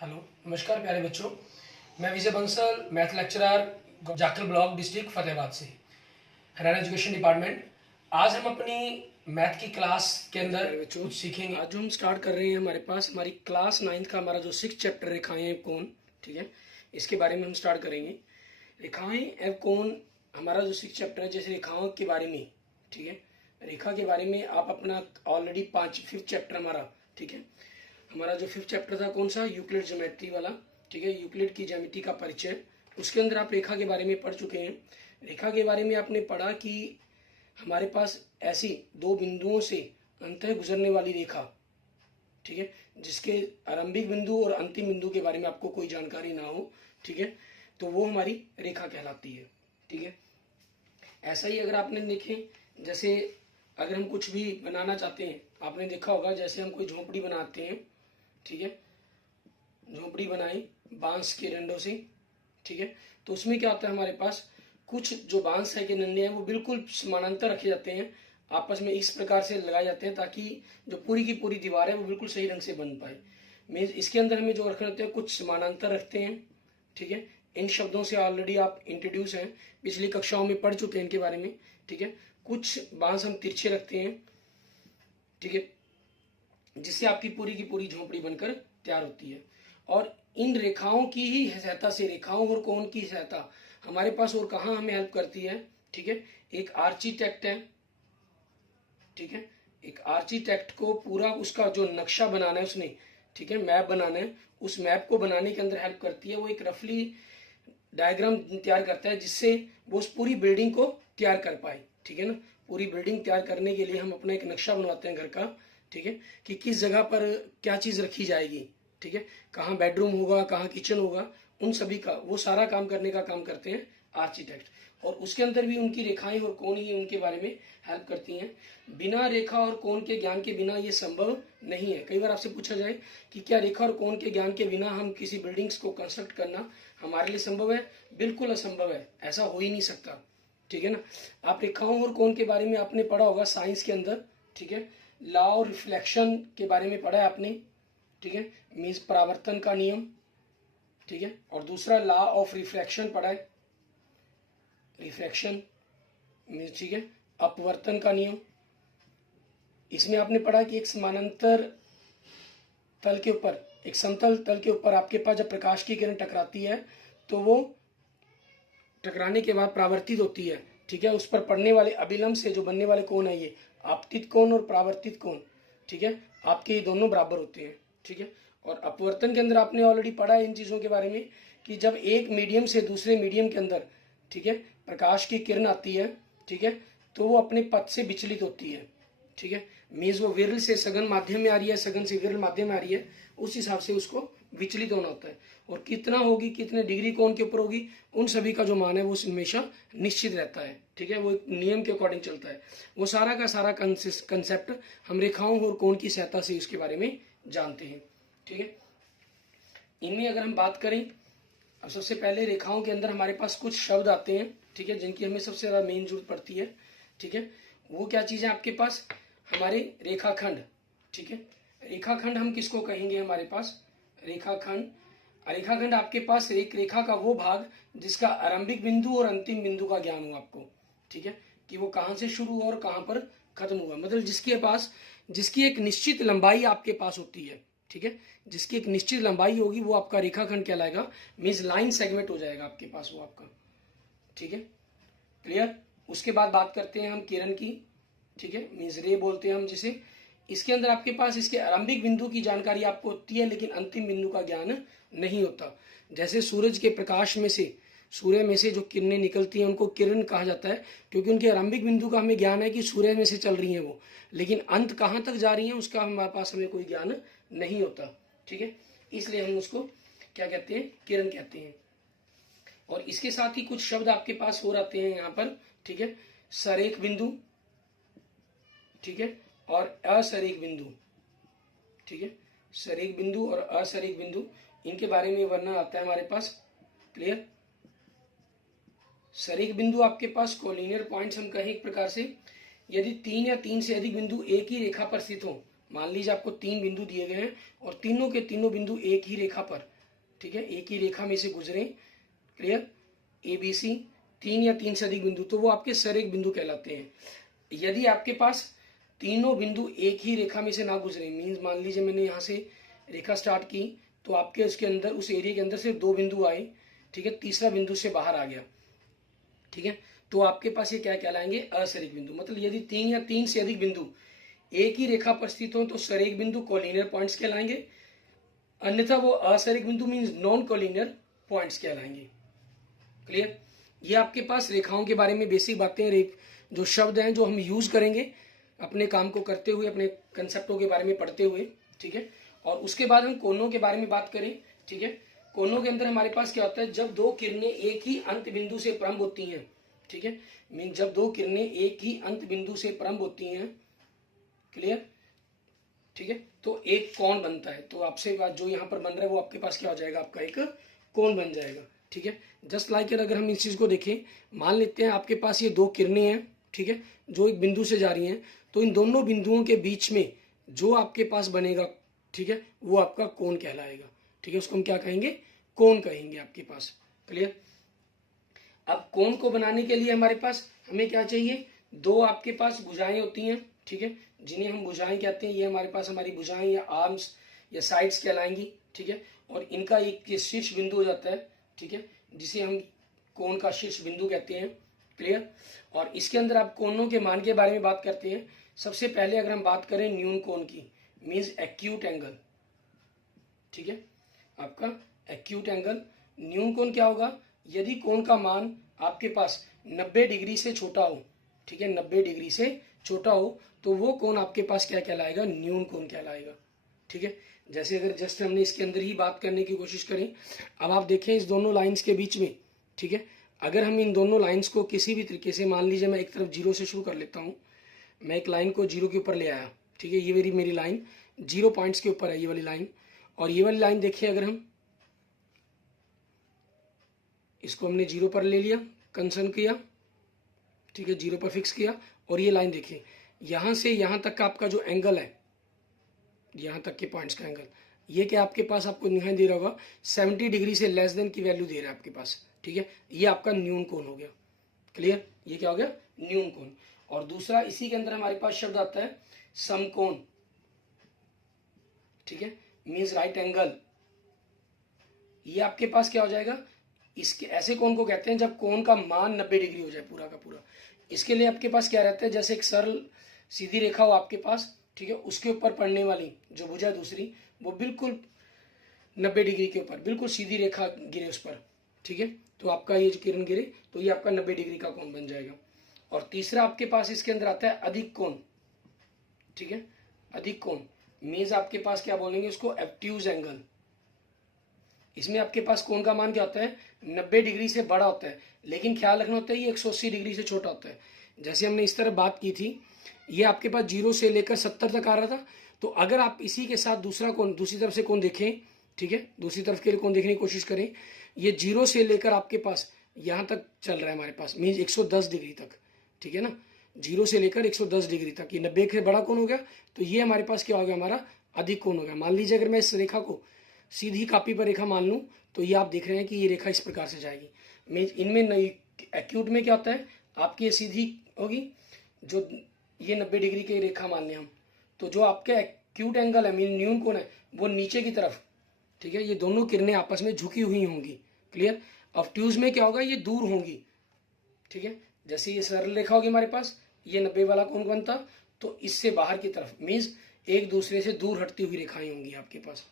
Hello, नमस्कार प्यारे बच्चों। मैं Vijay Bansal, math lecturer, Jakhal block, district Fatehabad से, हरियाणा एजुकेशन डिपार्टमेंट। आज हम अपनी मैथ की क्लास के अंदर बच्चों सीखेंगे। आज जो हम स्टार्ट कर रहे हैं, हमारे पास हमारी क्लास 9th का हमारा जो 6th चैप्टर रेखाएं एवं कोण, ठीक है, इसके बारे में हम स्टार्ट करेंगे। रेखाएं एवं कोण हमारा जो 6th चैप्टर है, जैसे रेखाओं के बारे में, ठीक है, रेखा के बारे में आप अपना ऑलरेडी 5th चैप्टर हमारा, ठीक है, हमारा जो 5th चैप्टर था कौन सा, यूक्लिड ज्योमेट्री वाला, ठीक है, यूक्लिड की ज्यामिति का परिचय, उसके अंदर आप रेखा के बारे में पढ़ चुके हैं। रेखा के बारे में आपने पढ़ा कि हमारे पास ऐसी दो बिंदुओं से अंतः गुजरने वाली रेखा, ठीक है, जिसके आरंभिक बिंदु और अंतिम बिंदु के बारे में आपको कोई जानकारी ना हो, ठीक है, तो वो हमारी रेखा कहलाती है, ठीक है। ऐसा ही अगर आपने देखें, जैसे अगर हम कुछ भी बनाना चाहते हैं, आपने देखा होगा, जैसे हम कोई झोंपड़ी बनाते हैं, ठीक है, झोंपड़ी बनाई बांस के डंडों से, ठीक है, तो उसमें क्या होता है, हमारे पास कुछ जो बांस है के डंडे हैं वो बिल्कुल समानांतर रखे जाते हैं, आपस में इस प्रकार से लगाए जाते हैं ताकि जो पूरी की पूरी दीवार है वो बिल्कुल सही ढंग से बन पाए। मीन्स इसके अंदर हमें जो रखने होते हैं कुछ समानांतर रखते हैं, ठीक है। इन शब्दों से ऑलरेडी आप इंट्रोड्यूस हैं, पिछली कक्षाओं में पढ़ चुके हैं इनके बारे में, ठीक है। कुछ बांस हम तिरछे रखते हैं, ठीक है, जिससे आपकी पूरी की पूरी झोंपड़ी बनकर तैयार होती है। और इन रेखाओं की ही सहायता से, रेखाओं और कोण की सहायता हमारे पास और कहाँ हमें हेल्प करती है, ठीक है, एक आर्किटेक्ट है, ठीक है, एक आर्किटेक्ट को पूरा उसका जो नक्शा बनाना है उसने, ठीक है, मैप बनाना है, उस मैप को बनाने के अंदर हेल्प करती है। वो एक रफली डायग्राम तैयार करता है जिससे वो उस पूरी बिल्डिंग को तैयार कर पाए, ठीक है ना। पूरी बिल्डिंग तैयार करने के लिए हम अपना एक नक्शा बनवाते हैं घर का, ठीक है, कि किस जगह पर क्या चीज रखी जाएगी, ठीक है, कहाँ बेडरूम होगा, कहाँ किचन होगा, उन सभी का वो सारा काम करने का काम करते हैं आर्किटेक्ट। और उसके अंदर भी उनकी रेखाएं और कोण ही उनके बारे में हेल्प करती हैं। बिना रेखा और कोण के ज्ञान के बिना ये संभव नहीं है। कई बार आपसे पूछा जाए कि क्या रेखा और कोण के ज्ञान के बिना हम किसी बिल्डिंग्स को कंस्ट्रक्ट करना हमारे लिए संभव है? बिल्कुल असंभव है, ऐसा हो ही नहीं सकता, ठीक है ना। आप रेखाओं और कोण के बारे में आपने पढ़ा होगा साइंस के अंदर, ठीक है, लॉ ऑफ रिफ्लेक्शन के बारे में पढ़ा है आपने, ठीक है, मीन्स परावर्तन का नियम, ठीक है, और दूसरा लॉ ऑफ रिफ्लेक्शन पढ़ा है, रिफ्लेक्शन मीन्स, ठीक है, अपवर्तन का नियम। इसमें आपने पढ़ा कि एक समानांतर तल के ऊपर, एक समतल तल के ऊपर आपके पास जब प्रकाश की किरण टकराती है तो वो टकराने के बाद परावर्तित होती है, ठीक है, उस पर पड़ने वाले अभिलंब से जो बनने वाले कोण है, ये आपतित कोण और परावर्तित कोण, ठीक है, आपके ये दोनों बराबर होते हैं, ठीक है। और अपवर्तन के अंदर आपने ऑलरेडी पढ़ा है इन चीजों के बारे में कि जब एक मीडियम से दूसरे मीडियम के अंदर, ठीक है, प्रकाश की किरण आती है, ठीक है, तो वो अपने पथ से विचलित होती है, ठीक है, मीन्स वो विरल से सघन माध्यम में आ रही है, सघन से विरल माध्यम में आ रही है, उस हिसाब से उसको विचलित होना होता है। और कितना होगी, कितने डिग्री कोण के ऊपर होगी, उन सभी का जो मान है वो हमेशा निश्चित रहता है, ठीक है, वो एक नियम के अकॉर्डिंग चलता है। वो सारा का सारा कंसेप्ट हम रेखाओं और कोण की सहायता से इसके बारे में जानते हैं, ठीक है। इनमें अगर हम बात करें, अब सबसे पहले रेखाओं के अंदर हमारे पास कुछ शब्द आते हैं, ठीक है, जिनकी हमें सबसे ज्यादा मेन जरूरत पड़ती है, ठीक है। वो क्या चीज है आपके पास, हमारे रेखाखंड, ठीक है। रेखाखंड हम किसको कहेंगे, हमारे पास रेखाखंड। रेखाखंड आपके पास एक रेखा का वो भाग जिसका आरंभिक बिंदु और अंतिम बिंदु का ज्ञान हो आपको, ठीक है, कि वो कहां से शुरू हुआ और कहां पर खत्म हुआ, मतलब जिसके पास, जिसकी एक निश्चित लंबाई आपके पास होती है, ठीक है, जिसकी एक निश्चित लंबाई होगी वो आपका रेखाखंड कहलाएगा, मीन्स लाइन सेगमेंट हो जाएगा आपके पास वो आपका, ठीक है, क्लियर। उसके बाद बात करते हैं हम किरण की, ठीक है, मीन्स रे बोलते हैं हम जिसे। इसके अंदर आपके पास इसके आरंभिक बिंदु की जानकारी आपको होती है लेकिन अंतिम बिंदु का ज्ञान नहीं होता। जैसे सूरज के प्रकाश में से, सूर्य में से जो किरणें निकलती हैं उनको किरण कहा जाता है, क्योंकि उनके आरंभिक बिंदु का हमें ज्ञान है कि सूर्य में से चल रही हैं वो, लेकिन अंत कहाँ तक जा रही हैं उसका हमारे पास हमें कोई ज्ञान नहीं होता, ठीक है, इसलिए हम उसको क्या कहते हैं, किरण कहते हैं। और इसके साथ ही कुछ शब्द आपके पास हो आते हैं यहाँ पर, ठीक है, सरेख बिंदु, ठीक है, और असरेख बिंदु, ठीक है, सरेख बिंदु और असरेख बिंदु, इनके बारे में वर्णन आता है हमारे पास, क्लियर। सरेख बिंदु आपके पास कोलिनियर पॉइंट्स हम कहें एक प्रकार से, यदि 3 या 3 से अधिक बिंदु एक ही रेखा पर स्थित हो मान लीजिए आपको 3 बिंदु दिए गए हैं और तीनों के तीनों बिंदु एक ही रेखा पर, ठीक है, एक ही रेखा में से गुजरे, क्लियर, ABC, 3 या 3 से अधिक बिंदु, तो वो आपके सररेख बिंदु कहलाते हैं। यदि आपके पास तीनों बिंदु एक ही रेखा में से ना गुजरे, मीन्स मान लीजिए मैंने यहाँ से रेखा स्टार्ट की तो आपके उसके अंदर, उस एरिया के अंदर से 2 बिंदु आए, ठीक है, तीसरा बिंदु से बाहर आ गया, ठीक है, तो आपके पास ये क्या कहलाएंगे, असरेख बिंदु। मतलब यदि 3 या 3 से अधिक बिंदु एक ही रेखा पर स्थित हो तो सरेख बिंदु कोलिनियर पॉइंट्स कहलाएंगे, अन्यथा वो असरेख बिंदु मीन्स नॉन कोलिनियर पॉइंट्स कहलाएंगे। क्लियर। ये आपके पास रेखाओं के बारे में बेसिक बातें, जो शब्द हैं जो हम यूज करेंगे अपने काम को करते हुए, अपने कंसेप्टों के बारे में पढ़ते हुए, ठीक है। और उसके बाद हम कोनों के बारे में बात करें, ठीक है। कोनों के अंदर हमारे पास क्या होता है, जब 2 किरणें एक ही अंत बिंदु से प्रारंभ होती हैं, ठीक है, मीन जब 2 किरणें एक ही अंत बिंदु से प्रारंभ होती हैं, क्लियर, ठीक है, तो एक कोण बनता है। तो आपसे बात जो यहाँ पर बन रहा है वो आपके पास क्या हो जाएगा, आपका एक कोण बन जाएगा, ठीक है। जस्ट लाइक अगर हम इस चीज को देखें, मान लेते हैं आपके पास ये 2 किरणें हैं, ठीक है, जो एक बिंदु से जा रही हैं, तो इन दोनों बिंदुओं के बीच में जो आपके पास बनेगा, ठीक है, वो आपका कोण कहलाएगा, ठीक है, उसको हम क्या कहेंगे, कोण कहेंगे आपके पास। क्लियर। अब कोण को बनाने के लिए हमारे पास हमें क्या चाहिए, 2 आपके पास भुजाएं होती हैं, ठीक है, जिन्हें हम भुजाएं कहते हैं। ये हमारे पास हमारी भुजाएं या आर्म्स या साइड्स कहलाएंगी, ठीक है, और इनका एक शीर्ष बिंदु हो जाता है, ठीक है, जिसे हम कोण का शीर्ष बिंदु कहते हैं। क्लियर। और इसके अंदर आप कोणों के मान के बारे में बात करते हैं। सबसे पहले अगर हम बात करें न्यून कोण की, मीन्स एक्यूट एंगल, ठीक है, आपका एक्यूट एंगल। न्यून कोण क्या होगा, यदि कोण का मान आपके पास 90 डिग्री से छोटा हो, ठीक है, 90 डिग्री से छोटा हो, तो वो कोण आपके पास क्या कहलाएगा, न्यून कोण कहलाएगा, ठीक है। जैसे अगर जस्ट हमने इसके अंदर ही बात करने की कोशिश करें, अब आप देखें इस दोनों लाइंस के बीच में, ठीक है, अगर हम इन दोनों लाइंस को किसी भी तरीके से, मान लीजिए मैं एक तरफ 0 से शुरू कर लेता हूं, मैं एक लाइन को 0 के ऊपर ले आया, ठीक है, ये मेरी लाइन 0 पॉइंट्स के ऊपर है, ये वाली लाइन, और ये वाली लाइन देखिए, अगर हम इसको हमने 0 पर ले लिया, कंसर्न किया, ठीक है, 0 पर फिक्स किया, और ये लाइन देखिए, यहां से यहां तक का आपका जो एंगल है, यहां तक के पॉइंट्स का एंगल, ये क्या आपके पास आपको दिखाई दे रहा होगा, 70 डिग्री से लेस देन की वैल्यू दे रहा है आपके पास, ठीक है, ये आपका न्यून कोण हो गया। क्लियर। ये क्या हो गया, न्यून कोण। और दूसरा इसी के अंदर हमारे पास शब्द आता है समकोण, ठीक है, मीन्स राइट एंगल। ये आपके पास क्या हो जाएगा, इसके ऐसे कोण को कहते हैं जब कोण का मान 90 डिग्री हो जाए पूरा का पूरा। इसके लिए आपके पास क्या रहता है, जैसे एक सरल सीधी रेखा हो आपके पास, ठीक है, उसके ऊपर पड़ने वाली जो भुजा दूसरी, वो बिल्कुल 90 डिग्री के ऊपर बिल्कुल सीधी रेखा गिरे उस पर, ठीक है, तो आपका ये जो किरण गिरे तो ये आपका 90 डिग्री का कोण बन जाएगा। और तीसरा आपके पास इसके अंदर आता है अधिक कोण, ठीक है, अधिक कोण मीन्स आपके पास क्या बोलेंगे उसको, एब्ट्यूज एंगल। इसमें आपके पास कोण का मान क्या होता है, 90 डिग्री से बड़ा होता है, लेकिन ख्याल रखना होता है ये 180 डिग्री से छोटा होता है। जैसे हमने इस तरह बात की थी, ये आपके पास 0 से लेकर 70 तक आ रहा था, तो अगर आप इसी के साथ दूसरा कोण, दूसरी तरफ से कोण देखें, ठीक है, दूसरी तरफ के लिए कोण देखने की कोशिश करें, ये 0 से लेकर आपके पास यहां तक चल रहा है हमारे पास, मीन्स 110 डिग्री तक, ठीक है ना, 0 से लेकर 110 डिग्री तक, ये 90 से बड़ा कोण हो गया, तो ये हमारे पास क्या हो गया, हमारा अधिक कोण हो गया। मान लीजिए अगर मैं इस रेखा को सीधी कापी पर रेखा मान लूं, तो ये आप देख रहे हैं कि ये रेखा इस प्रकार से जाएगी। मीन्स इनमें एक्यूट में क्या होता है, आपकी ये सीधी होगी, जो ये 90 डिग्री की रेखा मान लें हम, तो जो आपका एक्यूट एंगल है, मीन न्यून कोण है, वो नीचे की तरफ, ठीक है, ये दोनों किरणें आपस में झुकी हुई होंगी। क्लियर। ऑब्ट्यूज में क्या होगा, ये दूर होंगी, ठीक है, जैसे ये सरल रेखा होगी हमारे पास, ये 90 वाला कोण बनता, तो इससे बाहर की तरफ मीन्स एक दूसरे से दूर हटती हुई रेखाएं होंगी आपके पास।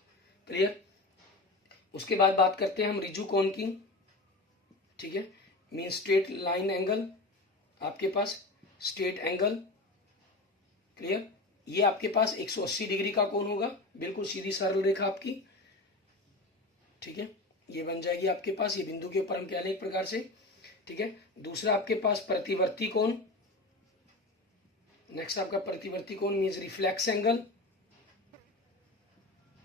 क्लियर। उसके बाद बात करते हैं हम रिजु कोण की, ठीक है, मीन स्ट्रेट लाइन एंगल, आपके पास स्ट्रेट एंगल। क्लियर। ये आपके पास 180 डिग्री का कोण होगा, बिल्कुल सीधी सरल रेखा आपकी, ठीक है, ये बन जाएगी आपके पास, ये बिंदु के ऊपर हम कह लें एक प्रकार से, ठीक है। दूसरा आपके पास प्रतिवर्ती कोण, नेक्स्ट आपका प्रतिवर्ती कोण मीन्स रिफ्लेक्स एंगल,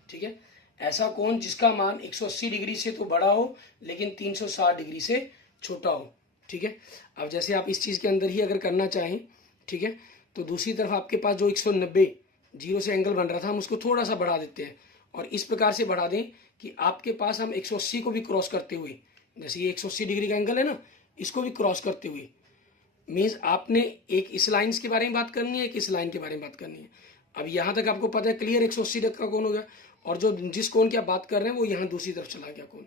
ठीक है, ऐसा कोण जिसका मान 180 डिग्री से तो बड़ा हो लेकिन 360 डिग्री से छोटा हो, ठीक है। अब जैसे आप इस चीज के अंदर ही अगर करना चाहें, ठीक है, तो दूसरी तरफ आपके पास जो 190 जीरो से एंगल बन रहा था, हम उसको थोड़ा सा बढ़ा देते हैं और इस प्रकार से बढ़ा दें कि आपके पास हम 180 को भी क्रॉस करते हुए, जैसे ये 180 डिग्री का एंगल है ना, इसको भी क्रॉस करते हुए, मीन्स आपने एक इस लाइन के बारे में बात करनी है, एक इस लाइन के बारे में बात करनी है। अब यहाँ तक आपको पता है क्लियर 180 डिग्री का कोण हो गया, और जो जिस कोण की आप बात कर रहे हैं वो यहाँ दूसरी तरफ चला गया कोण,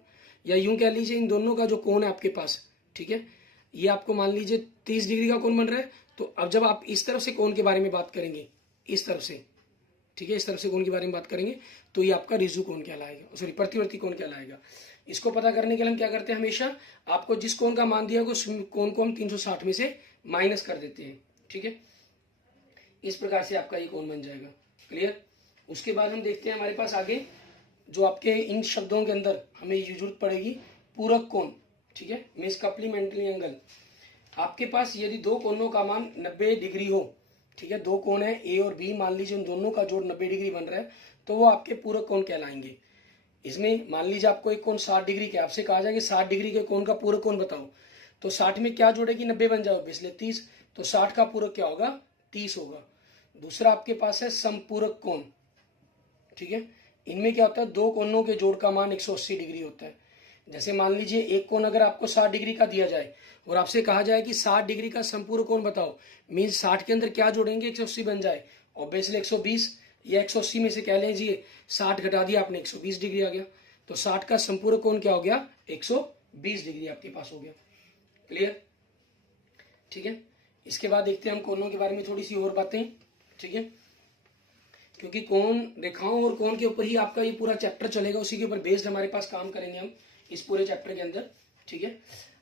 या यूं कह लीजिए इन दोनों का जो कोण है आपके पास, ठीक है, ये आपको मान लीजिए 30 डिग्री का कोण बन रहा है। तो अब जब आप इस तरफ से कोण के बारे में बात करेंगे, इस तरफ से, ठीक है, इस तरफ से कोण के बारे में बात करेंगे, तो ये आपका रिजु कोण कहलाएगा, सॉरी प्रतिवर्ती कोण कहलाएगा। इसको पता करने के लिए हम क्या करते हैं, हमेशा आपको जिस कोण का मान दिया होगा उस कोण को हम 360 में से माइनस कर देते हैं, ठीक है। इस प्रकार से आपका ये कोण बन जाएगा, क्लियर। उसके बाद हम देखते हैं हमारे पास आगे जो आपके इन शब्दों के अंदर हमें ये जरूरत पड़ेगी, पूरक कोण, ठीक है, मीन्स कप्लीमेंट्री एंगल। आपके पास यदि दो कोणों का मान 90 डिग्री हो, ठीक है, दो कोण है ए और बी, मान लीजिए उन दोनों का जोड़ 90 डिग्री बन रहा है, तो वो आपके पूरक कोण कहलाएंगे। इसमें मान लीजिए आपको एक कोण 60 डिग्री के, आपसे कहा जाए कि 60 डिग्री के कोण का पूरक कोण बताओ, तो 60 में क्या जोड़ेगी, 90 बन जाओगे, इसलिए 30, तो 60 का पूरक क्या होगा, 30 होगा। दूसरा आपके पास है समपूरक कोण, ठीक है, इनमें क्या होता है, दो कोणों के जोड़ का मान 180 डिग्री होता है। जैसे मान लीजिए एक कोण अगर आपको 60 डिग्री का दिया जाए और आपसे कहा जाए कि 60 डिग्री का संपूर्ण कोण बताओ, मीन्स 60 के अंदर क्या जोड़ेंगे, 180 बन जाए, ऑब्वियसली 120, या 180 में से कह लीजिए 60 घटा दिया आपने, 120 डिग्री आ गया, तो 60 का संपूर्ण कोण क्या हो गया, 120 डिग्री आपके पास हो गया, क्लियर, ठीक है। इसके बाद देखते हैं हम कोणों के बारे में थोड़ी सी और बातें, ठीक है, क्योंकि कोण रेखाओं और कोण के ऊपर ही आपका ये पूरा चैप्टर चलेगा, उसी के ऊपर बेस्ड हमारे पास काम करेंगे हम इस पूरे चैप्टर के अंदर, ठीक है।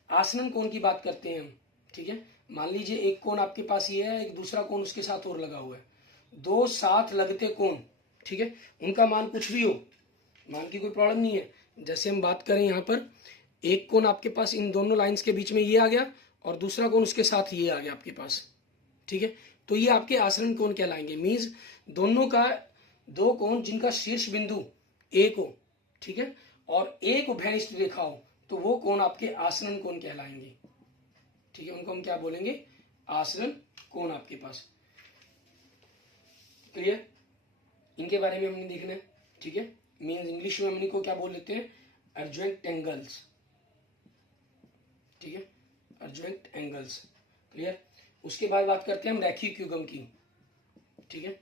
आसनन कोण की बात करते हैं हम, ठीक है, मान लीजिए एक कोण आपके पास ये है, एक दूसरा कोण उसके साथ और लगा हुआ है, दो साथ लगते कोण, ठीक है, उनका मान कुछ भी हो, मान की कोई प्रॉब्लम नहीं है। जैसे हम बात करें यहाँ पर एक कोण आपके पास इन दोनों लाइंस के बीच में ये आ गया और दूसरा कोण उसके साथ ये आ गया आपके पास, ठीक है, तो ये आपके आसनन कोण कहलाएंगे। मीन्स दोनों का दो कोण जिनका शीर्ष बिंदु एक हो, ठीक है, और एक उभयनिष्ठ रेखा हो, तो वो कोण आपके आसनन कोण कहलाएंगे, ठीक है, उनको हम क्या बोलेंगे, आसनन कोण आपके पास, क्लियर। इनके बारे में हमने देखना है, ठीक है, मीन्स इंग्लिश में हम इनको क्या बोल लेते हैं, एडजॉइंट एंगल्स, ठीक है, एडजॉइंट एंगल्स, क्लियर। उसके बाद बात करते हैं हम रैखिक युग्म की, ठीक है।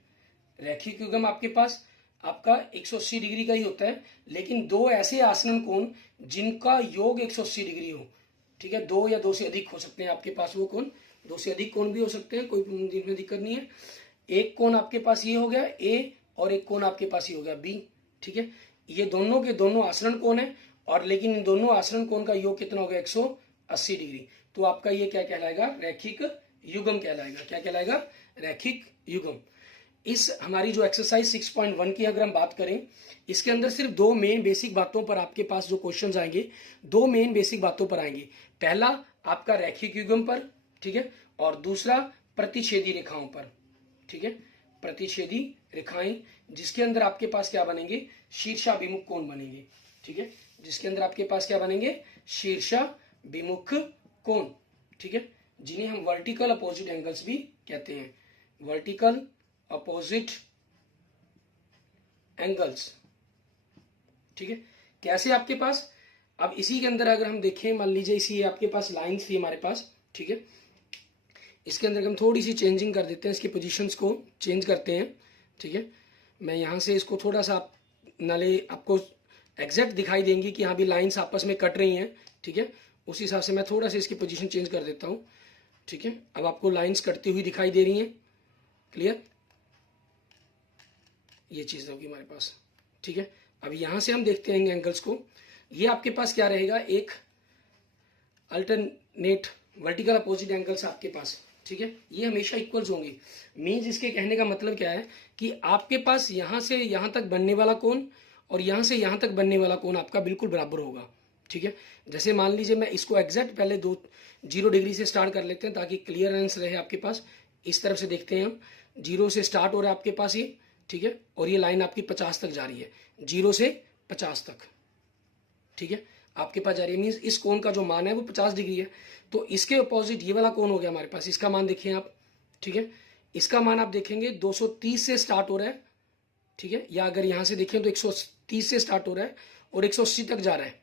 रैखिक युग्म आपके पास आपका 180 डिग्री का ही होता है, लेकिन दो ऐसे आसनन कोण जिनका योग 180 डिग्री हो, ठीक है, दो या दो से अधिक हो सकते हैं आपके पास वो कोण, दो से अधिक कोण भी हो सकते हैं, कोई इसमें दिक्कत नहीं है। एक कोण आपके पास ये हो गया ए और एक कोण आपके पास ये हो गया बी, ठीक है, ये दोनों के दोनों आसनन कोण है, और लेकिन इन दोनों आसनन कोण का योग कितना हो गया, 180 डिग्री, तो आपका ये क्या कहलाएगा, रैखिक युग्म कहलाएगा। क्या कहलाएगा, रैखिक युग्म। इस हमारी जो एक्सरसाइज 6.1 की अगर हम बात करें, इसके अंदर सिर्फ दो मेन बेसिक बातों पर आपके पास जो क्वेश्चंस आएंगे, दो मेन बेसिक बातों पर आएंगे। पहला आपका रैखिक युग्म पर, ठीक है, और दूसरा प्रतिच्छेदी रेखाओं पर, ठीक है, प्रतिच्छेदी रेखाएं जिसके अंदर आपके पास क्या बनेंगे, शीर्षाभिमुख कोण बनेंगे, ठीक है, जिसके अंदर आपके पास क्या बनेंगे, शीर्षाभिमुख कोण, ठीक है, जिन्हें हम वर्टिकल अपोजिट एंगल्स भी कहते हैं, वर्टिकल अपोजिट एंगल्स, ठीक है। कैसे आपके पास, अब इसी के अंदर अगर हम देखें, मान लीजिए इसी आपके पास लाइंस थी हमारे पास, ठीक है, इसके अंदर हम थोड़ी सी चेंजिंग कर देते हैं, इसकी पोजीशंस को चेंज करते हैं, ठीक है। मैं यहाँ से इसको थोड़ा सा नाले आपको एग्जैक्ट दिखाई देंगी कि यहाँ भी लाइंस आपस में कट रही हैं, ठीक है, उस हिसाब से मैं थोड़ा सा इसकी पोजीशन चेंज कर देता हूँ, ठीक है। अब आपको लाइंस कटती हुई दिखाई दे रही हैं, क्लियर, ये चीज़ होगी हमारे पास, ठीक है। अब यहाँ से हम देखते हैं एंगल्स को, ये आपके पास क्या रहेगा, एक अल्टरनेट वर्टिकल अपोजिट एंगल्स आपके पास, ठीक है, ये हमेशा इक्वल्स होंगे। मीन्स इसके कहने का मतलब क्या है कि आपके पास यहाँ से यहाँ तक बनने वाला कोण और यहाँ से यहाँ तक बनने वाला कोण आपका बिल्कुल बराबर होगा, ठीक है। जैसे मान लीजिए मैं इसको एग्जैक्ट पहले 0 डिग्री से स्टार्ट कर लेते हैं ताकि क्लियरेंस रहे आपके पास। इस तरफ से देखते हैं हम, 0 से स्टार्ट हो रहा है आपके पास ये, ठीक है, और ये लाइन आपकी 50 तक जा रही है, 0 से 50 तक, ठीक है, आपके पास जा रही है। मीन्स इस कोण का जो मान है वो 50 डिग्री है, तो इसके अपोजिट ये वाला कोण हो गया हमारे पास, इसका मान देखिए आप, ठीक है, इसका मान आप देखेंगे 230 से स्टार्ट हो रहा है, ठीक है, या अगर यहां से देखें तो 130 से स्टार्ट हो रहा है और 180 तक जा रहा है,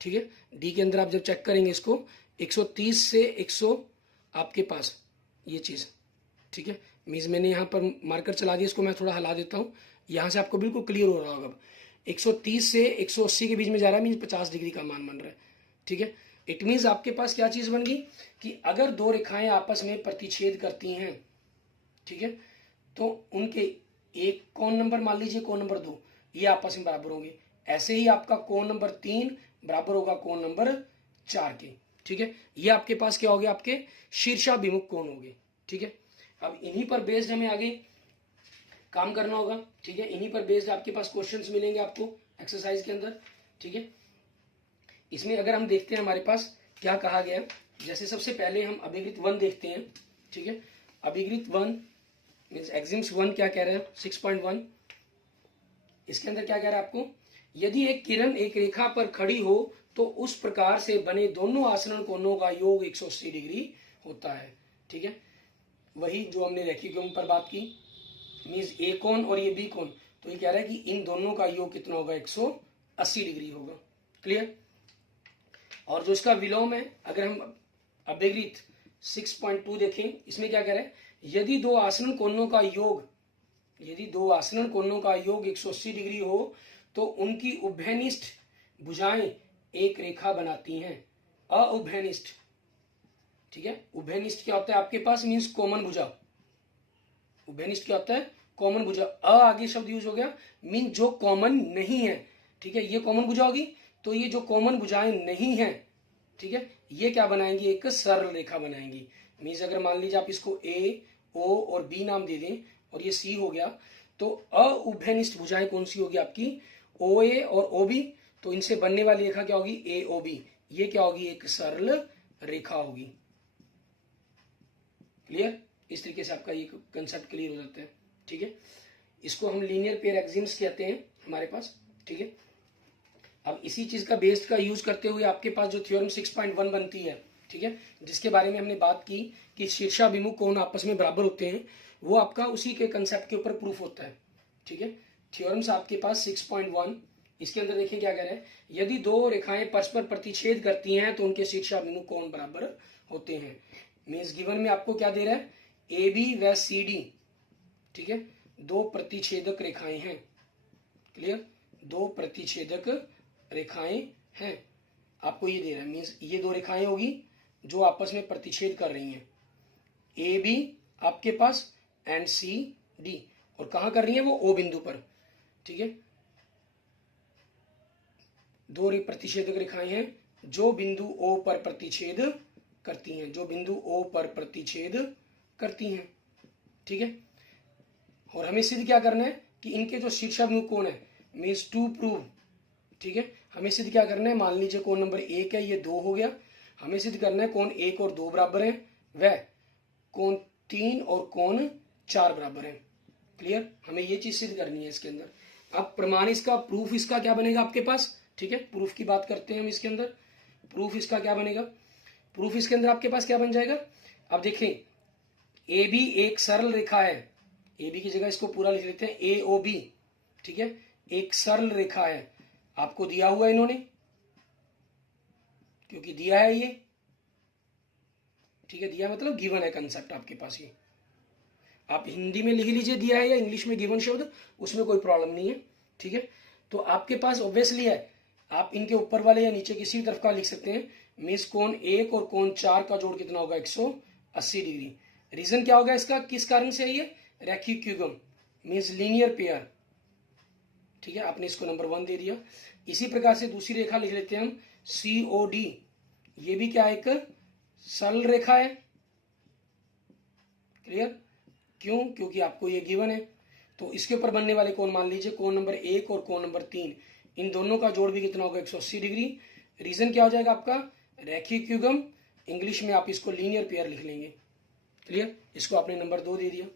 ठीक है। डी के अंदर आप जब चेक करेंगे इसको 130 से 100 आपके पास ये चीज, ठीक है। मीन्स मैंने यहाँ पर मार्कर चला दिया, इसको मैं थोड़ा हिला देता हूँ, यहाँ से आपको बिल्कुल क्लियर हो रहा होगा। अब 130 से 180 के बीच में जा रहा है, मीन्स 50 डिग्री का मान बन रहा है, ठीक है। इट मीन्स आपके पास क्या चीज बन गई कि अगर दो रेखाएं आपस में प्रतिच्छेद करती हैं, ठीक है, तो उनके एक कोण नंबर मान लीजिए कोण नंबर 2 ये आपस में बराबर होंगे। ऐसे ही आपका कोण नंबर 3 बराबर होगा कोण नंबर 4 के, ठीक है। ये आपके पास क्या हो गया, आपके शीर्षाभिमुख कोण हो गए, ठीक है। अब इन्हीं पर बेस्ड हमें आगे काम करना होगा, ठीक है। इन्हीं पर बेस्ड आपके पास क्वेश्चंस मिलेंगे आपको एक्सरसाइज के अंदर, ठीक है। इसमें अगर हम देखते हैं हमारे पास क्या कहा गया, जैसे सबसे पहले हम अभिकृत 1 देखते हैं, ठीक है। अभिकृत 1 मीन्स एग्जिम्स 1 क्या कह रहे हैं 6.1, इसके अंदर क्या कह रहा है आपको, यदि एक किरण एक रेखा पर खड़ी हो तो उस प्रकार से बने दोनों आसन्न कोणों का योग 180 डिग्री होता है, ठीक है। वही जो हमने रेखीय कोण पर बात की, मीन्स ए कोण और ये बी कोण, तो ये कह रहा है कि इन दोनों का योग कितना होगा 180 डिग्री होगा, क्लियर। और जो इसका विलोम है, अगर हम अभिकृत 6.2 देखें, इसमें क्या कह रहा है, यदि दो आसन्न कोणों का योग 180 डिग्री हो तो उनकी उभयनिष्ठ भुजाएं एक रेखा बनाती हैं। अउभयनिष्ठ, ठीक है। उभयनिष्ठ क्या होता है आपके पास, मीन्स कॉमन भुजा। उभयनिष्ठ क्या होता है, कॉमन भुजा। आगे शब्द यूज हो गया, मीन जो कॉमन नहीं है, ठीक है। ये कॉमन भुजा होगी, तो ये जो कॉमन भुजाएं नहीं है, ठीक है, ये क्या बनाएंगी, एक सरल रेखा बनाएंगी। मीन्स अगर मान लीजिए आप इसको ए, ओ और बी नाम दे दें और ये सी हो गया, तो अउभयनिष्ठ भुजाएं कौन सी होगी आपकी, ओ ए और ओ बी, तो इनसे बनने वाली रेखा क्या होगी, ए ओ बी। ये क्या होगी, एक सरल रेखा होगी, क्लियर। इस तरीके से आपका ये कंसेप्ट क्लियर हो जाता है, ठीक है। इसको हम लीनियर पेयर एक्सिम्स कहते हैं हमारे पास, ठीक है। अब इसी चीज का बेस्ड का यूज करते हुए आपके पास जो थ्योरम 6.1 बनती है, ठीक है, जिसके बारे में हमने बात की कि शीर्षाभिमुख कोण आपस में बराबर होते हैं, वो आपका उसी के कंसेप्ट के ऊपर प्रूफ होता है, ठीक है। थ्योरम्स आपके पास 6.1, इसके अंदर देखिए क्या कह रहा है, यदि दो रेखाएं परस्पर प्रतिच्छेद करती हैं तो उनके शीर्षाभिमुख कोण बराबर होते हैं। मीन्स गिवन में आपको क्या दे रहा है, ए बी व सी डी, ठीक है, दो प्रतिच्छेदक रेखाएं हैं, क्लियर, दो प्रतिच्छेदक रेखाएं हैं, आपको ये दे रहा है। मीन्स ये दो रेखाएं होगी जो आपस में प्रतिच्छेद कर रही हैं, ए बी आपके पास एंड सी डी, और कहां कर रही हैं, वो ओ बिंदु पर, ठीक है। दो प्रतिच्छेदक रेखाएं हैं जो बिंदु ओ पर प्रतिच्छेद करती हैं, जो बिंदु ओ पर प्रतिच्छेद करती हैं, ठीक है। और हमें सिद्ध क्या करना है कि इनके जो शीर्षाभिमुख कोण है, मीन्स टू प्रूव, ठीक है, हमें सिद्ध क्या करना है, मान लीजिए कोण नंबर 1 है, ये 2 हो गया, हमें सिद्ध करना है कोण 1 और 2 बराबर है, वह कोण 3 और कोण 4 बराबर है, क्लियर। हमें ये चीज सिद्ध करनी है इसके अंदर। अब प्रमाण इसका, प्रूफ इसका क्या बनेगा आपके पास, ठीक है, प्रूफ की बात करते हैं हम इसके अंदर। प्रूफ इसका क्या बनेगा, प्रूफ इसके अंदर आपके पास क्या बन जाएगा, अब देखें ए बी एक सरल रेखा है, ए बी की जगह इसको पूरा लिख लेते हैं, ए ओ बी, ठीक है, एक सरल रेखा है, आपको दिया हुआ है इन्होंने, क्योंकि दिया है ये, ठीक है, दिया मतलब गिवन है कंसेप्ट आपके पास। ये आप हिंदी में लिख लीजिए दिया है या इंग्लिश में गिवन शब्द, उसमें कोई प्रॉब्लम नहीं है, ठीक है। तो आपके पास ऑब्वियसली है, आप इनके ऊपर वाले या नीचे किसी तरफ का लिख सकते हैं। मीन्स कोण 1 और कोण 4 का जोड़ कितना होगा, 180 डिग्री। रीजन क्या होगा इसका, किस कारण से है ये, रैखिक युग्म, मीन्स लीनियर पेयर, ठीक है। आपने इसको नंबर 1 दे दिया। इसी प्रकार से दूसरी रेखा लिख लेते हैं हम, सी ओ डी, ये भी क्या एक सरल रेखा है, क्लियर। क्यों, क्योंकि आपको ये गिवन है। तो इसके ऊपर बनने वाले कोण मान लीजिए कोण नंबर 1 और कोण नंबर 3, इन दोनों का जोड़ भी कितना होगा, 180 डिग्री। रीजन क्या हो जाएगा आपका, रैखिक युग्म, इंग्लिश में आप इसको लीनियर पेयर लिख लेंगे, क्लियर। इसको आपने नंबर 2 दे दिया।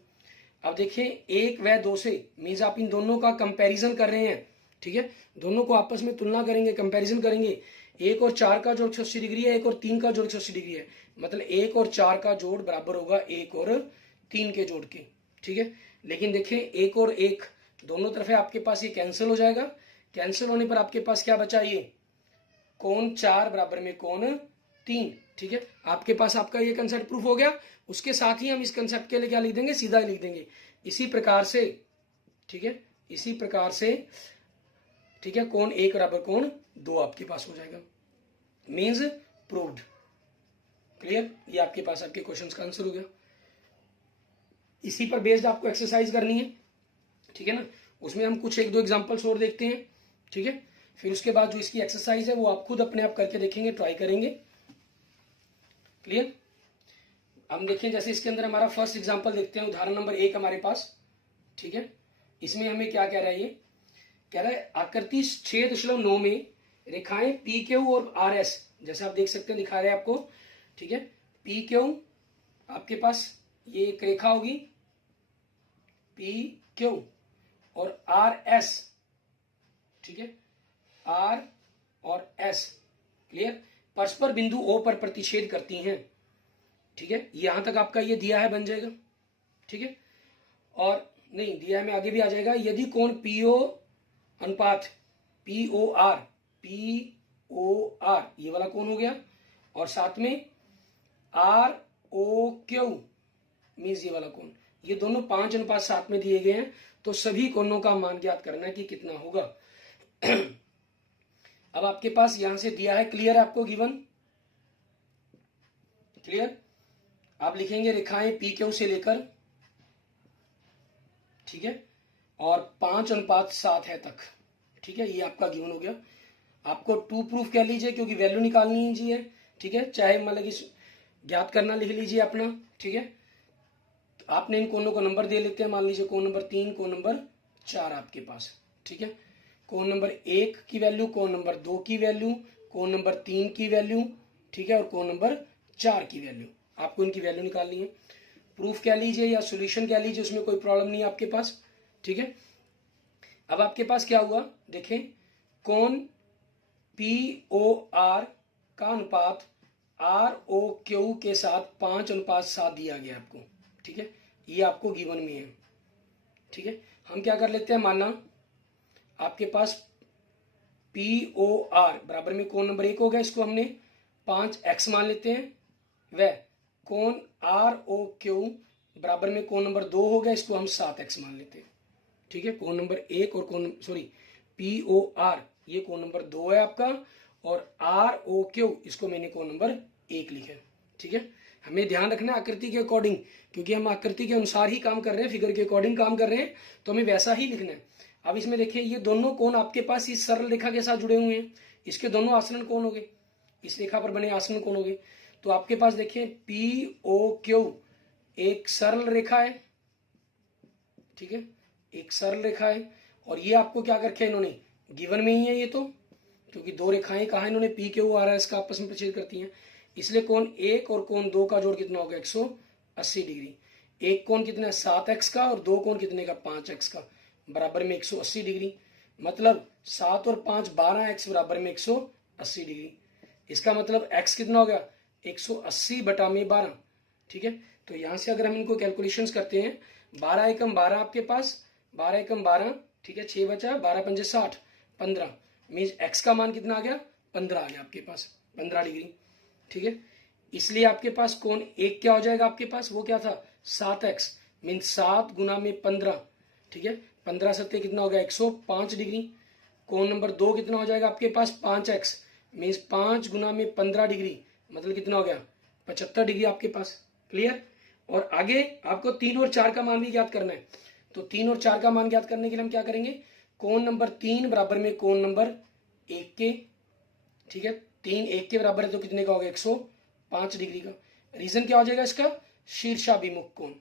अब देखिए 1 व 2 से, मीन्स आप इन दोनों का कंपैरिजन कर रहे हैं, ठीक है, दोनों को आपस में तुलना करेंगे, कंपैरिजन करेंगे। 1 और 4 का जोड़ 180 डिग्री है, 1 और 3 का जोड़ 180 डिग्री है, मतलब 1 और 4 का जोड़ बराबर होगा 1 और 3 के जोड़ के, ठीक है। लेकिन देखें एक और एक दोनों तरफ है, आपके पास ये कैंसिल हो जाएगा। कैंसिल होने पर आपके पास क्या बचा, ये कोण 4 बराबर में कोण 3। ठीक है, आपके पास आपका ये कंसेप्ट प्रूफ हो गया। उसके साथ ही हम इस कंसेप्ट के लिए क्या लिख देंगे, सीधा लिख देंगे इसी प्रकार से। ठीक है, इसी प्रकार से। ठीक है, कोण 1 बराबर कोण 2 आपके पास हो जाएगा, मीन्स प्रूव्ड। क्लियर, ये आपके पास आपके क्वेश्चन का आंसर हो गया। इसी पर बेस्ड आपको एक्सरसाइज करनी है। ठीक है ना, उसमें हम कुछ 1-2 एग्जांपल्स और देखते हैं। ठीक है, फिर उसके बाद जो इसकी एक्सरसाइज है वो आप खुद अपने आप करके देखेंगे, ट्राई करेंगे। क्लियर, हम देखें जैसे इसके अंदर हमारा फर्स्ट एग्जांपल देखते हैं, उदाहरण नंबर 1 हमारे पास। ठीक है, इसमें हमें क्या कह रहा है, ये कह रहा है आकृति 6.9 में रेखाएं पी क्यू और आर एस, जैसे आप देख सकते हैं दिखा रहे हैं आपको। ठीक है, पी क्यू आपके पास ये एक रेखा होगी पी क्यू, और आर एस, ठीक है, आर और एस, क्लियर, परस्पर बिंदु ओ पर प्रतिच्छेद करती हैं। ठीक है, यहां तक आपका ये दिया है, बन जाएगा। ठीक है, और नहीं दिया है में आगे भी आ जाएगा, यदि कोण पीओ अनुपात पीओआर ये वाला कोण हो गया, और साथ में आर ओ क्यू मीन्स ये वाला कोण, ये दोनों 5:7 में दिए गए हैं। तो सभी कोणों का मान ज्ञात करना है कि कितना होगा। अब आपके पास यहां से दिया है, क्लियर है आपको, गिवन क्लियर। आप लिखेंगे रेखाएं पी क्यू से लेकर, ठीक है, और 5:7 है तक। ठीक है, ये आपका गिवन हो गया। आपको 2 प्रूफ कह लीजिए क्योंकि वैल्यू निकालनी लीजिए। ठीक है, चाहे मतलब इस ज्ञात करना लिख लीजिए अपना। ठीक है, तो आपने इन कोणों को नंबर दे लेते हैं, मान लीजिए कोण नंबर 3, कोण नंबर 4 आपके पास। ठीक है, कोण नंबर 1 की वैल्यू, कोण नंबर 2 की वैल्यू, कोण नंबर 3 की वैल्यू, ठीक है, और कोण नंबर 4 की वैल्यू, आपको इनकी वैल्यू निकालनी है। प्रूफ कह लीजिए या सॉल्यूशन कह लीजिए, उसमें कोई प्रॉब्लम नहीं है आपके पास। ठीक है, अब आपके पास क्या हुआ, देखें, कोण पी ओ आर का अनुपात आर ओ क्यू के साथ 5:7 दिया गया आपको। ठीक है, ये आपको गिवन में है। ठीक है, हम क्या कर लेते हैं, माना आपके पास पी ओ आर बराबर में कोण नंबर 1 हो गया, इसको हमने 5x मान लेते हैं। वह कोण आर ओ क्यू बराबर में कोण नंबर 2 हो गया, इसको हम 7x मान लेते हैं। ठीक है, कोण नंबर 1 और कोण पी ओ आर ये कोण नंबर 2 है आपका, और आर ओ क्यू इसको मैंने कोण नंबर 1 लिखा है। ठीक है, हमें ध्यान रखना है आकृति के अकॉर्डिंग, क्योंकि हम आकृति के अनुसार ही काम कर रहे हैं, फिगर के अकॉर्डिंग काम कर रहे हैं, तो हमें वैसा ही लिखना है। अब इसमें देखिए, ये दोनों कोण आपके पास इस सरल रेखा के साथ जुड़े हुए हैं, इसके दोनों आसन्न कोण हो गए, इस रेखा पर बने आसन्न कोण हो गए। तो आपके पास देखिए पी ओ क्यू एक सरल रेखा है। ठीक है, एक सरल रेखा है, और ये आपको क्या कर रखे इन्होंने, गिवन में ही है ये, तो क्योंकि 2 रेखाएं कहा इन्होंने पी क्यू आर एस का आपस में प्रतिच्छेद करती हैं, इसलिए कोण 1 और कोण 2 का जोड़ कितना होगा, 180 डिग्री। एक कोण कितना है 7x का, और 2 कोण कितने का 5x का, बराबर में 180 डिग्री। मतलब 7 और 5 12x बराबर में 180 डिग्री। इसका मतलब x कितना हो गया, 180 बटा में 12। ठीक है, तो यहां से अगर हम इनको कैलकुलेशंस करते हैं, 12 एकम 12 आपके पास, 12 एकम 12, ठीक है, 6 बचा, 12 पंजे 60, 15 मीन्स x का मान कितना आ गया, 15 आ गया आपके पास, 15 डिग्री। ठीक है, इसलिए आपके पास कोण 1 क्या हो जाएगा आपके पास, वो क्या था 7x, मीन्स 7 गुना में 15। ठीक है, 15 सत्ते कितना हो गया 105 डिग्री। कोण नंबर 2 कितना हो जाएगा आपके पास 5x, मीन्स 5 गुना में 15 डिग्री, मतलब कितना हो गया 75 डिग्री आपके पास। क्लियर, और आगे आपको 3 और 4 का मान भी ज्ञात करना है। तो 3 और 4 का मान ज्ञात करने के लिए हम क्या करेंगे, कोण नंबर 3 बराबर में कोण नंबर 1 के। ठीक है, 3 1 के बराबर है, तो कितने का होगा 105 डिग्री का। रीजन क्या हो जाएगा इसका, शीर्षाभिमुख कोण।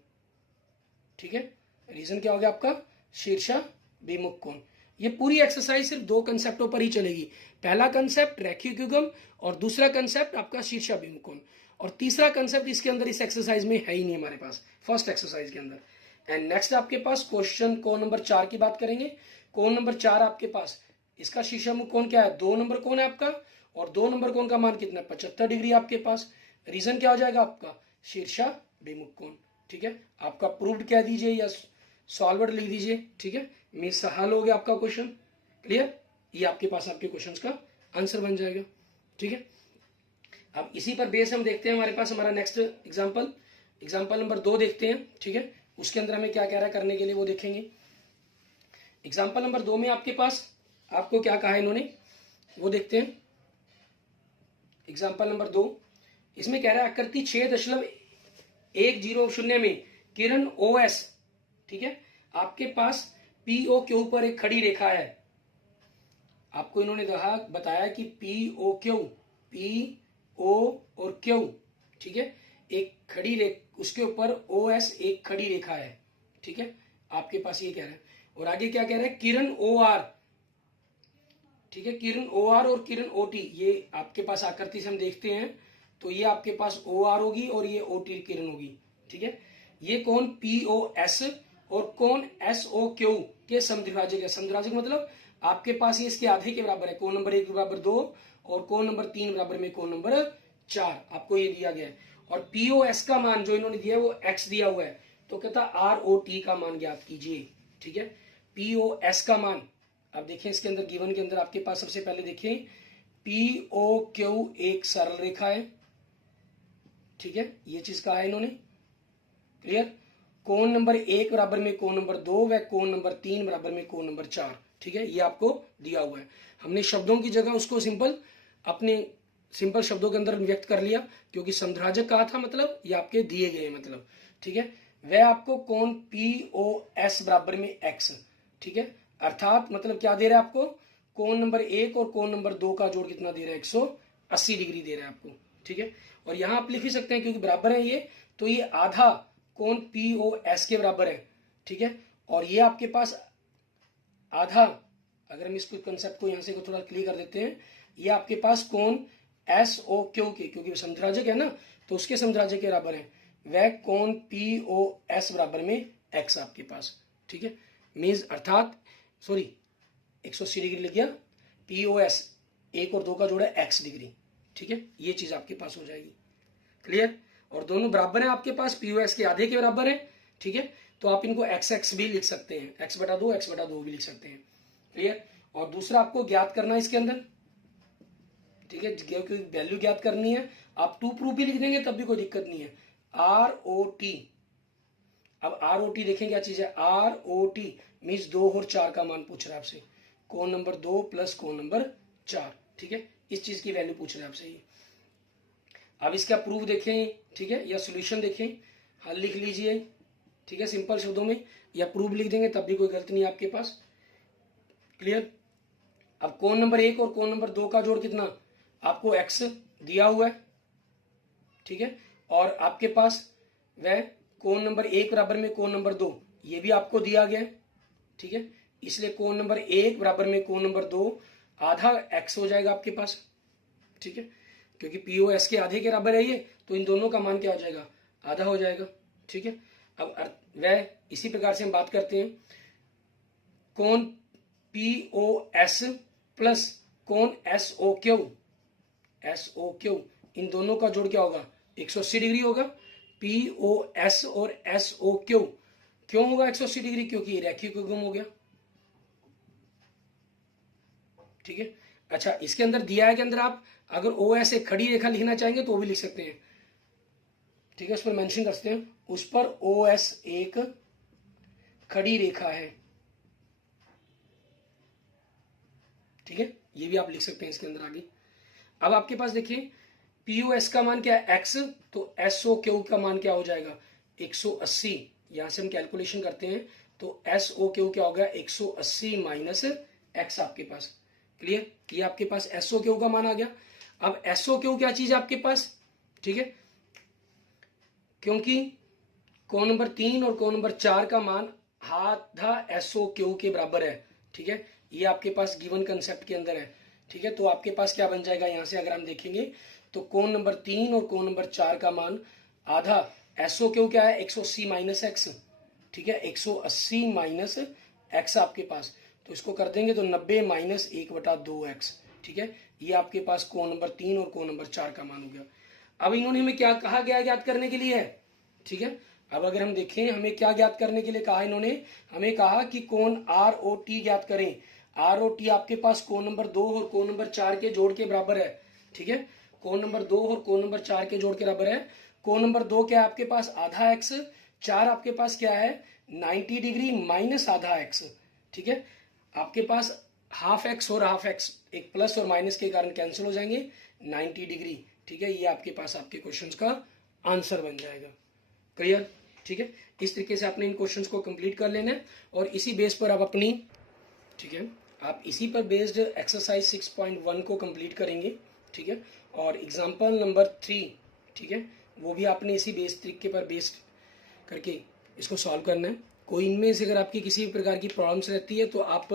ठीक है, रीजन क्या हो गया आपका, शीर्षाभिमुख कोण। ये पूरी एक्सरसाइज सिर्फ 2 कंसेप्टों पर ही चलेगी। पहला कंसेप्ट रेखीय युग्म, और दूसरा कंसेप्ट आपका शीर्षाभिमुख कोण, और तीसरा कंसेप्ट इसके अंदर इस एक्सरसाइज में है ही नहीं हमारे पास, फर्स्ट एक्सरसाइज के अंदर। एंड नेक्स्ट आपके पास क्वेश्चन कोण नंबर 4 की बात करेंगे। कोण नंबर 4 आपके पास, इसका शीर्षाभिमुख कोण क्या है, 2 नंबर कोण है आपका, और 2 नंबर कोण का मान कितना 75 डिग्री आपके पास। रीजन क्या हो जाएगा आपका, शीर्षाभिमुख कोण। ठीक है, आपका प्रूव्ड कह दीजिए या सॉल्वर्ड लिख दीजिए, ठीक है, मीन्स हल हो गया आपका क्वेश्चन। क्लियर, ये आपके पास आपके क्वेश्चन का आंसर बन जाएगा। ठीक है, अब इसी पर बेस हम देखते हैं हमारे पास हमारा नेक्स्ट एग्जाम्पल नंबर 2 देखते हैं। ठीक है, उसके अंदर हमें क्या कह रहा है करने के लिए वो देखेंगे। एग्जाम्पल नंबर 2 में आपके पास आपको क्या कहा है इन्होंने वो देखते हैं। एग्जाम्पल नंबर 2 इसमें कह रहा है आकृति 6.100 में किरण OS, ठीक है, आपके पास PO के ऊपर एक खड़ी रेखा है। आपको इन्होंने बताया कि PO और Q, ठीक है, एक खड़ी रेखा, उसके ऊपर OS एक खड़ी रेखा है। ठीक है, आपके पास ये कह रहा है, और आगे क्या कह रहा है, किरण OR, ठीक है, किरण OR और किरण OT, ये आपके पास आकृति से हम देखते हैं तो ये आपके पास OR होगी और ये OT किरण होगी। ठीक है, ये कोण POS और कोण SOQ के समद्विभाजक है। समद्विभाजक मतलब आपके पास ये इसके आधे के बराबर है, कोण नंबर 1 बराबर 2 और कोण नंबर 3 बराबर में कोण नंबर 4, आपको ये दिया गया है। और POS का मान जो इन्होंने दिया है वो x दिया हुआ है, तो कहता ROT का मान ज्ञात कीजिए। ठीक है, POS का मान अब देखें इसके अंदर गिवन के अंदर आपके पास सबसे पहले देखें POQ एक सरल रेखा है। ठीक है, ये चीज कहा है इन्होंने। क्लियर, कोण नंबर 1 बराबर में कोण नंबर 2 व कोण नंबर 3 बराबर में कोण नंबर 4। ठीक है, ये आपको दिया हुआ है। हमने शब्दों की जगह उसको अपने सिंपल शब्दों के अंदर व्यक्त कर लिया, क्योंकि समद्विभाजक कहा था मतलब ये आपके दिए गए मतलब। ठीक है, वह आपको कोण POS बराबर में x, ठीक है, अर्थात मतलब क्या दे रहा है आपको, कोण नंबर 1 और कोण नंबर 2 का जोड़ कितना दे रहा है, 180 डिग्री दे रहा है आपको। ठीक है, और यहां आप लिख ही सकते हैं क्योंकि बराबर है ये, तो ये आधा कोण POS के बराबर है। ठीक है, और ये आपके पास आधा, अगर हम इसको कंसेप्ट को यहां से थोड़ा क्लियर कर देते हैं, ये आपके पास कोण SOQ के, क्योंकि समद्विभाजक है ना तो उसके समद्विभाजक के बराबर है, वह कोण POS बराबर में x आपके पास। ठीक है, मीन्स अर्थात 180 डिग्री लग गया, POS 1 और 2 का जोड़ा है x डिग्री। ठीक है, ये चीज आपके पास हो जाएगी। क्लियर, और दोनों बराबर है आपके पास, POS के आधे के बराबर है। ठीक है, तो आप इनको x भी लिख सकते हैं, x/2 भी लिख सकते हैं। क्लियर, और दूसरा आपको ज्ञात करना है इसके अंदर। ठीक है, क्योंकि वैल्यू ज्ञात करनी है, आप 2 प्रूफ भी लिख देंगे तब भी कोई दिक्कत नहीं है। ROT, अब ROT देखें क्या चीज है, ROT मीन्स 2 और 4 का मान पूछ रहा है आपसे, कोण नंबर 2 प्लस कोण नंबर 4। ठीक है, इस चीज की वैल्यू पूछ रहे हैं आपसे ये। अब इसका प्रूफ देखें, ठीक है, या सोल्यूशन देखें, हल लिख लीजिए। ठीक है, सिंपल शब्दों में, या प्रूफ लिख देंगे तब भी कोई गलती नहीं है आपके पास। क्लियर, अब कोण नंबर 1 और कोण नंबर 2 का जोड़ कितना, आपको x दिया हुआ है। ठीक है, और आपके पास वह कोण नंबर 1 बराबर में कोण नंबर 2, ये भी आपको दिया गया है। ठीक है, इसलिए कोण नंबर 1 बराबर में कोण नंबर 2 आधा x हो जाएगा आपके पास। ठीक है, क्योंकि POS के आधे के बराबर है ये, तो इन दोनों का मान क्या हो जाएगा, आधा हो जाएगा। ठीक है, अब वह इसी प्रकार से हम बात करते हैं, कोण POS प्लस कोण SOQ, इन दोनों का जोड़ क्या होगा, 180 डिग्री होगा। POS और SOQ क्यों होगा 180 डिग्री, क्योंकि रैखिक युग्म हो गया। ठीक है, अच्छा, इसके अंदर दिया है कि अंदर आप अगर OS एक खड़ी रेखा लिखना चाहेंगे तो वो भी लिख सकते हैं। ठीक है, उस पर मेंशन कर सकते हैं, उस पर OS एक खड़ी रेखा है। ठीक है, ये भी आप लिख सकते हैं इसके अंदर आगे। अब आपके पास देखिए POS का मान क्या है x, तो SOQ का मान क्या हो जाएगा 180। यहां से हम कैलकुलेशन करते हैं तो SOQ क्या होगा 180 माइनस x आपके पास। क्लियर, ये आपके पास SOQ का मान आ गया। अब SOQ क्या चीज है आपके पास, ठीक है, क्योंकि कोण नंबर 3 और कोण नंबर 4 का मान आधा SOQ के बराबर है। ठीक है, ये आपके पास गिवन कंसेप्ट के अंदर है। ठीक है, तो आपके पास क्या बन जाएगा, यहां से अगर हम देखेंगे तो कोण नंबर 3 और कोण नंबर 4 का मान आधा, SOQ क्या है 180 माइनस x। ठीक है, 180 माइनस x आपके पास, तो इसको कर देंगे तो 90 माइनस 1/2x। ठीक है, ये आपके पास कोण नंबर 3 और कोण नंबर 4 का मान हो गया। अब इन्होंने हमें क्या कहा गया है ज्ञात करने के लिए है। ठीक है, अब अगर हम देखें, हमें क्या ज्ञात करने के लिए कहा इन्होंने, हमें कहा कि कोण ROT ज्ञात करें। ROT आपके पास कोण नंबर 2 और कोण नंबर 4 के जोड़ के बराबर है, ठीक है। कोण नंबर 2 और कोण नंबर 4 के जोड़ के बराबर है। कोण नंबर 2 क्या है आपके पास, आधा एक्स, 4 आपके पास क्या है 90 डिग्री माइनस आधा एक्स, ठीक है। आपके पास हाफ एक्स और हाफ एक्स एक प्लस और माइनस के कारण कैंसिल हो जाएंगे, 90 डिग्री, ठीक है। ये आपके पास आपके क्वेश्चंस का आंसर बन जाएगा। क्लियर, ठीक है। इस तरीके से आपने इन क्वेश्चंस को कंप्लीट कर लेना है और इसी बेस पर आप अपनी, ठीक है, आप इसी पर बेस्ड एक्सरसाइज 6.1 को कंप्लीट करेंगे, ठीक है। और एग्जाम्पल नंबर 3, ठीक है, वो भी आपने इसी बेस तरीके पर बेस्ड करके इसको सॉल्व करना है। कोई इनमें से अगर आपकी किसी भी प्रकार की प्रॉब्लम्स रहती है तो आप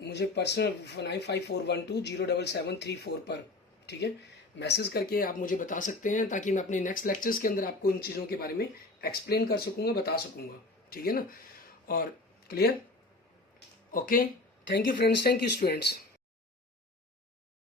मुझे पर्सनल 9541207734 पर, ठीक है, मैसेज करके आप मुझे बता सकते हैं, ताकि मैं अपने नेक्स्ट लेक्चर्स के अंदर आपको इन चीज़ों के बारे में एक्सप्लेन कर सकूंगा, बता सकूंगा, ठीक है ना। और clear, okay, thank you friends, thank you students.